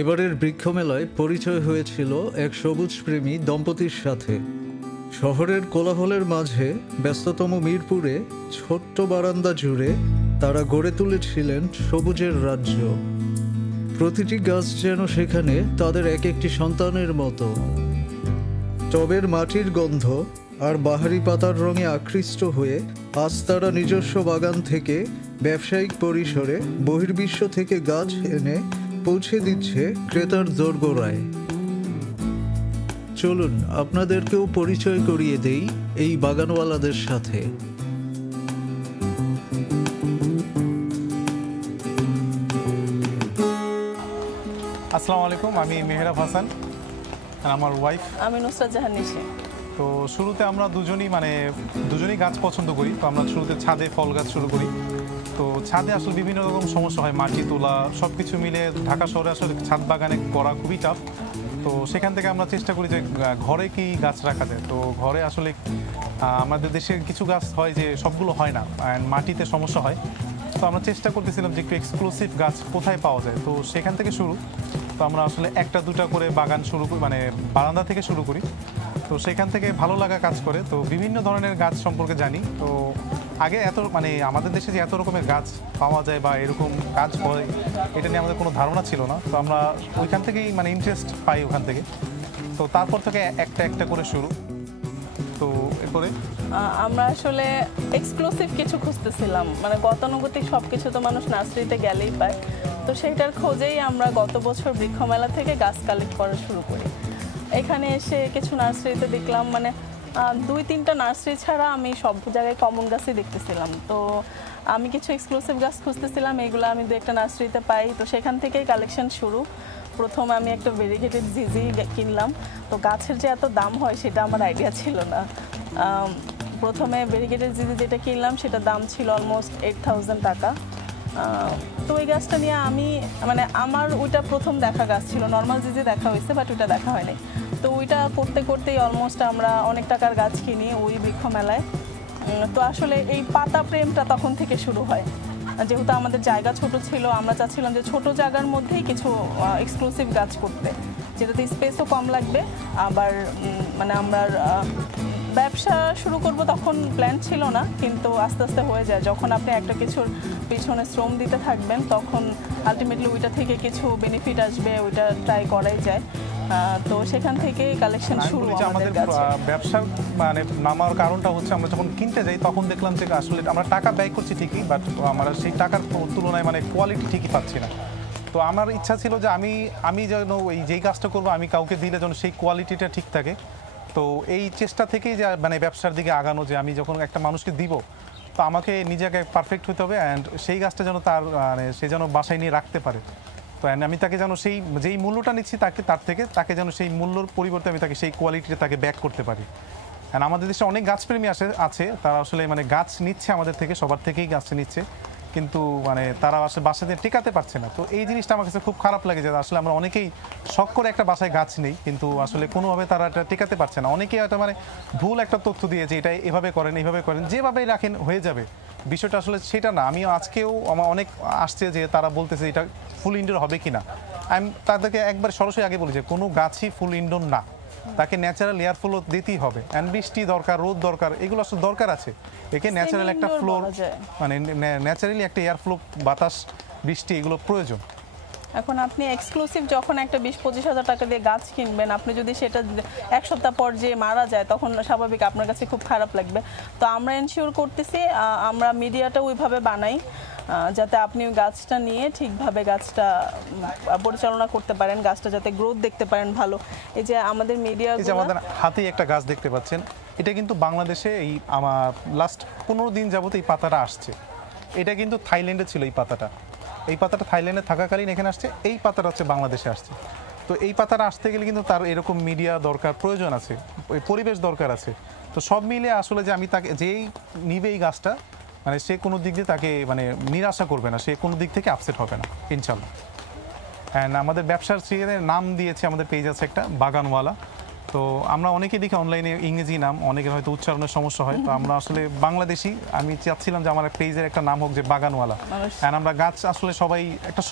এবারের বৃক্ষমেলায় পরিচয় হয়েছিল এক সবুজপ্রেমী দম্পতির সাথে। শহরের কোলাহলের মাঝে ব্যস্ততম মিরপুরে ছোট্ট বারান্দা জুড়ে তারা গড়ে তুলেছিলেন সবুজের রাজ্য। প্রতিটি গাছ যেন সেখানে তাদের এক একটি সন্তানের মতো। টবের মাটির গন্ধ আর বাহারি পাতার রঙে আকৃষ্ট হয়ে আজ তারা নিজস্ব বাগান থেকে ব্যবসায়িক পরিসরে বহির্বিশ্ব থেকে গাছ এনে পৌঁছে দিচ্ছে ক্রেতার দোরগোড়ায়। চলুন আপনাদেরকেও পরিচয় করিয়ে দেই এই বাগানওয়ালাদের সাথে। আসসালামু আলাইকুম, আমি মেহরাব হাসান আর আমার ওয়াইফ আমি নুসরাত জাহান নিশি। তো শুরুতে আমরা দুজনেই গাছ পছন্দ করি। তো আমরা শুরুতে ছাদে ফল গাছ শুরু করি। তো ছাদে আসলে বিভিন্ন রকম সমস্যা হয়, মাটি তোলা সব কিছু মিলে ঢাকা শহরে আসলে ছাদ বাগানে করা খুবই টাফ। তো সেখান থেকে আমরা চেষ্টা করি যে ঘরে কি গাছ রাখা যায়। তো ঘরে আসলে আমাদের দেশের কিছু গাছ হয় যে সবগুলো হয় না, মাটিতে সমস্যা হয়। তো আমরা চেষ্টা করতেছিলাম যে একটু এক্সক্লুসিভ গাছ কোথায় পাওয়া যায়। তো সেখান থেকে শুরু। তো আমরা আসলে একটা দুটা করে বাগান শুরু করি, মানে বারান্দা থেকে শুরু করি। তো সেখান থেকে ভালো লাগা কাজ করে। তো বিভিন্ন ধরনের গাছ সম্পর্কে জানি। তো আগে আমাদের দেশে যে এত রকমের গাছ পাওয়া যায় বা এরকম গাছ হয় এটা নিয়ে আমাদের কোনো ধারণা ছিল না। তো আমরা ওইখান থেকেই ইন্টারেস্ট পাই ওখান থেকে। তো তারপর থেকে একটা একটা করে শুরু। তো এরপরে আমরা আসলে এক্সক্লুসিভ কিছু খুঁজতেছিলাম, গতানুগতিক সব কিছু তো মানুষ নার্সারিতে গেলেই পায়। তো সেইটার খোঁজেই আমরা গত বছর বৃক্ষমেলা থেকে গাছ কালেক্ট করা শুরু করি। এখানে এসে কিছু নার্সারিতে দেখলাম দুই তিনটা নার্সারি ছাড়া আমি সব জায়গায় কমন গাছই দেখতেছিলাম। তো আমি কিছু এক্সক্লুসিভ গাছ খুঁজতেছিলাম, এগুলো আমি দু একটা নার্সারিতে পাই। তো সেখান থেকেই কালেকশন শুরু। প্রথমে আমি একটা ভেরিগেটেড জিজি কিনলাম। তো গাছের যে এত দাম হয় সেটা আমার আইডিয়া ছিল না। প্রথমে ভেরিগেটেড জিজি যেটা কিনলাম সেটা দাম ছিল অলমোস্ট 8,000 টাকা। তো ওই গাছটা নিয়ে আমার ওইটা প্রথম দেখা গাছ ছিল। নর্মাল জিজি দেখা হয়েছে, বাট ওইটা দেখা হয়নি। তো ওইটা করতে করতেই অলমোস্ট আমরা অনেক টাকার গাছ কিনি ওই বৃক্ষমেলায়। তো আসলে এই পাতা প্রেমটা তখন থেকে শুরু হয়। যেহেতু আমাদের জায়গা ছোট ছিল, আমরা চাচ্ছিলাম যে ছোট জায়গার মধ্যেই কিছু এক্সক্লুসিভ গাছ করতে, যেটাতে স্পেসও কম লাগবে। আবার আমরা ব্যবসা শুরু করব তখন প্ল্যান ছিল না, কিন্তু আস্তে আস্তে হয়ে যায়। যখন আপনি একটা কিছুর পিছনে শ্রম দিতে থাকবেন তখন আলটিমেটলি ওইটা থেকে কিছু বেনিফিট আসবে, ওইটা ট্রাই করাই যায়। তো সেখান থেকে কালেকশন শুরু। আমাদের ব্যবসা নামার কারণটা হচ্ছে আমরা যখন কিনতে যাই তখন দেখলাম যে আসলে আমরা টাকা ব্যয় করছি ঠিকই, বাট আমরা সেই টাকার তুলনায় কোয়ালিটি ঠিকই পাচ্ছি না। তো আমার ইচ্ছা ছিল যে আমি যেন যেই কাজটা করবো আমি কাউকে দিলে যেন সেই কোয়ালিটিটা ঠিক থাকে। তো এই চেষ্টা থেকেই যে ব্যবসার দিকে আগানো, যে আমি যখন একটা মানুষকে দিব তো আমাকে নিজেকে পারফেক্ট হতে হবে, অ্যান্ড সেই গাছটা যেন সে যেন বাসায় নিয়ে রাখতে পারে। তো আমি তাকে যেন যেই মূল্যটা নিচ্ছি তাকে যেন সেই মূল্যর পরিবর্তে আমি তাকে সেই কোয়ালিটিটা তাকে ব্যাক করতে পারি। অ্যান্ড আমাদের দেশে অনেক গাছপ্রেমী আছে, তারা আসলে গাছ নিচ্ছে আমাদের থেকে, সবার থেকেই গাছ নিচ্ছে, কিন্তু তারা আসলে বাসাতে টেকাতে পারছে না। তো এই জিনিসটা আমার কাছে খুব খারাপ লাগে যে আসলে আমরা অনেকেই শখ করে একটা বাসায় গাছ নেই, কিন্তু আসলে কোনোভাবে তারা এটা টেকাতে পারছে না। অনেকেই হয়তো ভুল একটা তথ্য দিয়েছে, এটা এইভাবে করেন যেভাবে রাখেন হয়ে যাবে। বিষয়টা আসলে সেটা না। আমি আজকেও আমার অনেক আসছে যে তারা বলতেছে এটা ফুল ইনডোর হবে কিনা। আমি তাদেরকে একবার সরাসরি আগে বলি যে কোনো গাছই ফুল ইনডোর না, তাকে ন্যাচারাল এয়ার ফ্লো দিতেই হবে। অ্যান্ড বৃষ্টি দরকার, রোদ দরকার, এগুলো আসলে দরকার আছে। একে ন্যাচারাল একটা ফ্লোর, ন্যাচারালি একটা এয়ার ফ্লো, বাতাস, বৃষ্টি, এগুলো প্রয়োজন। এখন আপনি এক্সক্লুসিভ যখন একটা 20-25 হাজার টাকা দিয়ে গাছ কিনবেন, আপনি যদি সেটা এক সপ্তাহ পর যে মারা যায় তখন স্বাভাবিক আপনার কাছে খুব খারাপ লাগবে। তো আমরা এনশিওর করতেছি আমরা মিডিয়াটা ওইভাবে বানাই যাতে আপনি গাছটা নিয়ে ঠিকভাবে গাছটা পরিচালনা করতে পারেন, গাছটা যাতে গ্রোথ দেখতে পারেন ভালো। এই যে আমাদের মিডিয়া, আমাদের হাতেই একটা গাছ দেখতে পাচ্ছেন, এটা কিন্তু বাংলাদেশে আমার লাস্ট 15 দিন যাবত এই পাতাটা আসছে। এটা কিন্তু থাইল্যান্ডে ছিল এই পাতাটা থাইল্যান্ডে থাকাকালীন এখানে আসছে। এই পাতাটা হচ্ছে বাংলাদেশে আসছে। তো এই পাতাটা আসতে গেলে কিন্তু তার এরকম মিডিয়া দরকার, প্রয়োজন আছে, ওই পরিবেশ দরকার আছে। তো সব মিলে আসলে যে আমি তাকে যেই নিবে এই গাছটা সে কোনো দিক দিয়ে তাকে নিরাশা করবে না, সে কোনো দিক থেকে আপসেট হবে না ইনশাল্লাহ। অ্যান্ড আমাদের ব্যবসার নাম দিয়েছে, আমাদের পেজ আছে একটা বাগানওয়ালা। তো আমরা অনেকেই দেখি অনলাইনে ইংরেজি নাম, অনেকের হয়তো উচ্চারণের সমস্যা হয়, তো আমরা আসলে বাংলাদেশি, আমি চাচ্ছিলাম যে আমার পেজের একটা নাম হোক যে বাগানওয়ালা। অ্যান্ড আমরা গাছ আসলে সবাই একটা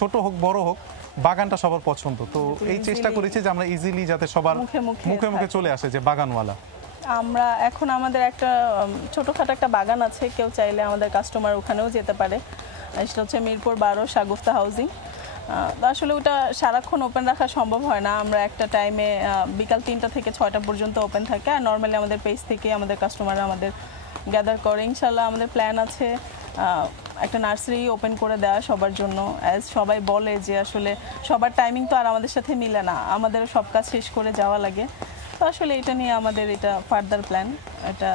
ছোট হোক বড় হোক, বাগানটা সবার পছন্দ, তো এই চেষ্টা করেছি যে আমরা ইজিলি যাতে সবার মুখে মুখে চলে আসে যে বাগানওয়ালা। আমরা এখন আমাদের একটা ছোটখাটো একটা বাগান আছে, কেউ চাইলে আমাদের কাস্টমার ওখানেও যেতে পারে। সেটা হচ্ছে মিরপুর 12 শাগুফতা হাউজিং। আসলে ওটা সারাক্ষণ ওপেন রাখা সম্ভব হয় না, আমরা একটা টাইমে বিকাল 3টা থেকে 6টা পর্যন্ত ওপেন থাকে, আর নর্মালি আমাদের পেজ থেকে আমাদের কাস্টমাররা আমাদের গ্যাদার করে। ইনশাল্লাহ আমাদের প্ল্যান আছে একটা নার্সারি ওপেন করে দেওয়া সবার জন্য। অ্যাজ সবাই বলে যে আসলে সবার টাইমিং তো আর আমাদের সাথে মিলে না, আমাদের সব কাজ শেষ করে যাওয়া লাগে, তো আসলে এটা নিয়ে আমাদের এটা ফার্দার প্ল্যান। এটা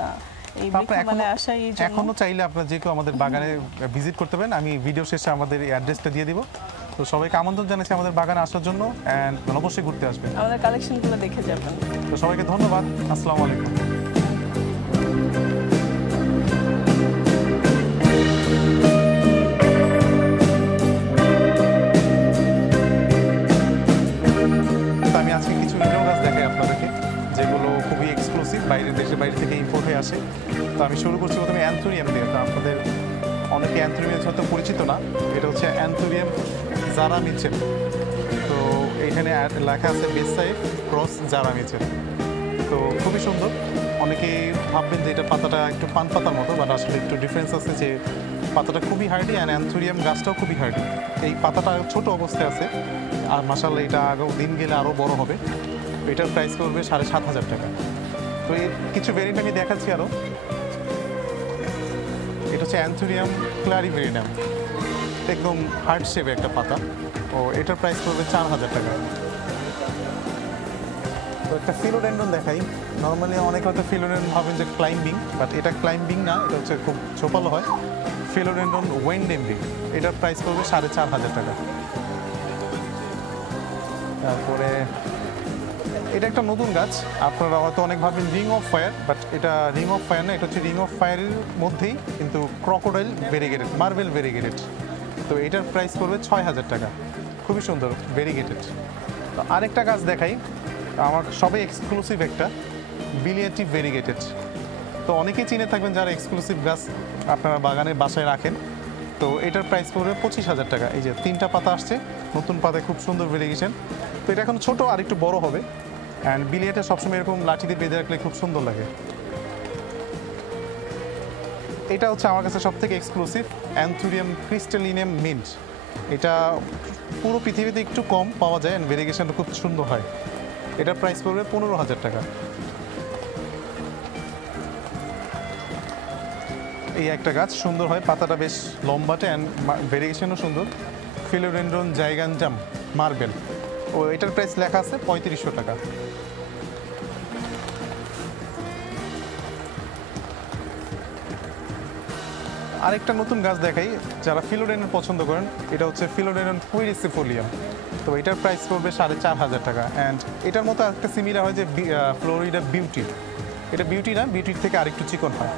এই বৃক্ষমেলায় আসা এই জন্য এখনো চাইলে আপনারা যে কেউ আমাদের বাগানে ভিজিট করতে পারেন, আমি ভিডিও শেষে আমাদের অ্যাড্রেসটা দিয়ে দিব। তো সবাইকে আমন্ত্রণ জানাচ্ছি আমাদের বাগানে আসার জন্য, অ্যান্ড অবশ্যই ঘুরতে আসবেন, আমাদের কালেকশনগুলো দেখে যাবেন। তো সবাইকে ধন্যবাদ, আসসালামু আলাইকুম। আমি আজকে কিছু ইনডোর গাছ দেখাই আপনাদেরকে, যেগুলো খুবই এক্সক্লুসিভ, দেশের বাইরে থেকে ইম্পোর্ট হয়ে আসে। তো আমি শুরু করছি প্রথমে অ্যান্থোরিয়াম দিয়ে। তো আপনাদের অনেকে অ্যান্থোরিয়ামের হয়তো পরিচিত না, এটা হচ্ছে অ্যান্থোরিয়াম জারা মিচেল। তো এইখানে লেখা আছে বেসাইড ক্রস জারা মিচেল। তো খুবই সুন্দর। অনেকে ভাববেন যে এটা পাতাটা একটু পান পাতার মতো, বাট আসলে একটু ডিফারেন্স আছে যে পাতাটা খুবই হার্ডি, অ্যান্ড অ্যান্থোরিয়াম গাছটাও খুবই হার্ডি। এই পাতাটা ছোট অবস্থায় আছে, আর মাশাআল্লাহ এটা আরও দিন গেলে আরও বড় হবে। এটার প্রাইস করবে 7,500 টাকা। তো এর কিছু ভেরিয়েন্ট আমি দেখাচ্ছি আরও। এটা হচ্ছে অ্যান্থোরিয়াম ক্লারিভেরিনাম, একদম হার্ড শেপে একটা পাতা। ও এটার প্রাইস করবে 4,000 টাকা। তো একটা ফিলোডেন্ড্রন দেখাই। নর্মালি অনেকে হয়তো ফিলোডেন্ড্রন ভাবেন যে ক্লাইম্বিং, বাট এটা ক্লাইম্বিং না, এটা হচ্ছে খুব ছোপালো হয়। ফিলোডেন্ড্রন ওয়েন্ডেম্বিং, এটার প্রাইস করবে 4,500 টাকা। তারপরে এটা একটা নতুন গাছ, আপনারা হয়তো অনেক ভাবেন রিং অফ ফায়ার, বাট এটা রিং অফ ফায়ার না, এটা হচ্ছে রিং অফ ফায়ারের মধ্যেই কিন্তু ক্রকোডাইল ভেরিগেটেড, মার্বেল ভেরিগেটেড। তো এটার প্রাইস করবে 6,000 টাকা। খুবই সুন্দর ভেরিগেটেড। তো আরেকটা গাছ দেখাই, আমার সবাই এক্সক্লুসিভ একটা বিলিয়েটিভ ভেরিগেটেড। তো অনেকেই চিনে থাকবেন যারা এক্সক্লুসিভ গাছ আপনারা বাগানে বাসায় রাখেন। তো এটার প্রাইস পড়বে 25,000 টাকা। এই যে 3টা পাতা আসছে, নতুন পাতায় খুব সুন্দর ভেরিগেশন। তো এটা এখন ছোটো, আর একটু বড় হবে। অ্যান্ড বিলিয়েটে সবসময় এরকম লাঠি দিয়ে বেঁধে রাখলে খুব সুন্দর লাগে। এটা হচ্ছে আমার কাছে সব থেকে এক্সক্লুসিভ অ্যান্থোরিয়াম ক্রিস্টালিনিয়াম মিন্ট। এটা পুরো পৃথিবীতে একটু কম পাওয়া যায়, অ্যান্ড ভেরিগেশনটা খুব সুন্দর হয়। এটার প্রাইস পড়বে 15,000 টাকা। এই একটা গাছ সুন্দর হয়, পাতাটা বেশ লম্বাটে, অ্যান্ড ভেরিগেশনও সুন্দর। Philodendron জাইগান্টাম marble. ও এটার প্রাইস লেখা আছে 3500 টাকা। আরেকটা নতুন গাছ দেখাই, যারা ফিলোডেন্ড্রন পছন্দ করেন, এটা হচ্ছে ফিলোডেন্ড্রন কুইরিসিফোলিয়াম। তো এটার প্রাইস পড়বে 4,500 টাকা। অ্যান্ড এটার মতো একটা সিমিলার হয় যে ফ্লোরিডা বিউটি। এটা বিউটি না, বিউটির থেকে আরেকটু চিকন হয়।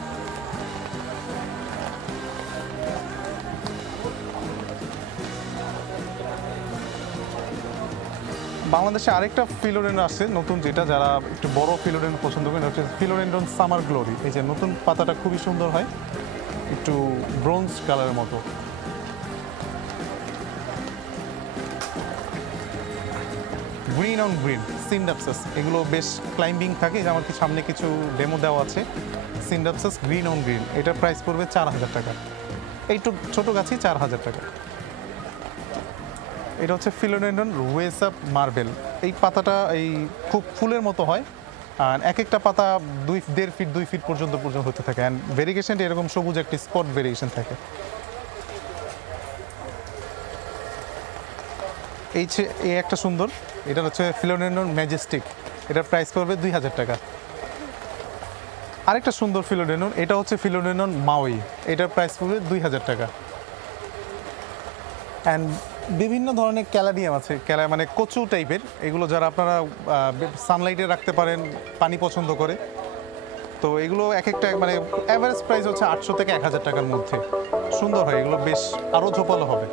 বাংলাদেশে আরেকটা ফিলোডেন্ড্রন আসছে নতুন, যেটা যারা একটু বড় ফিলোডেন্ড্রন পছন্দ করেন, হচ্ছে ফিলোডেন্ড্রন সামার গ্লোরি। এই যে নতুন পাতাটা খুবই সুন্দর হয়, একটু ব্রোঞ্জ কালারের মতো। গ্রিন অন গ্রিন সিন্ডাপসাস, এগুলো বেশ ক্লাইম্বিং থাকে। যে আমার সামনে কিছু ডেমো দেওয়া আছে, সিন্ডাপসাস গ্রিন অন গ্রিন। এটার প্রাইস পড়বে 4,000 টাকা। এইটু ছোটো গাছই 4,000 টাকা। এটা হচ্ছে ফিলোডেন্ড্রন রুয়েসাপ মার্বেল। এই পাতাটা এই খুব ফুলের মতো হয়, আর এক একটা পাতা 1.5 ফিট 2 ফিট পর্যন্ত হতে থাকে। অ্যান্ড ভেরিগেশনটা এরকম সবুজ একটি স্পট ভেরিগেশন থাকে। এই একটা সুন্দর, এটা হচ্ছে ফিলোডেন্ড্রন ম্যাজেস্টিক। এটার প্রাইস পড়বে 2,000 টাকা। আরেকটা সুন্দর ফিলোডেন্ড্রন, এটা হচ্ছে ফিলোডেন্ড্রন মাউই। এটার প্রাইস পড়বে 2,000 টাকা। অ্যান্ড বিভিন্ন ধরনের ক্যালাডিয়াম আছে, মানে কচু টাইপের। এগুলো যারা আপনারা সানলাইটে রাখতে পারেন, পানি পছন্দ করে। তো এগুলো এক একটা মানে অ্যাভারেজ প্রাইস হচ্ছে 800 থেকে 1,000 টাকার মধ্যে। সুন্দর হয় এগুলো, বেশ আরও ঝোপালো হবে।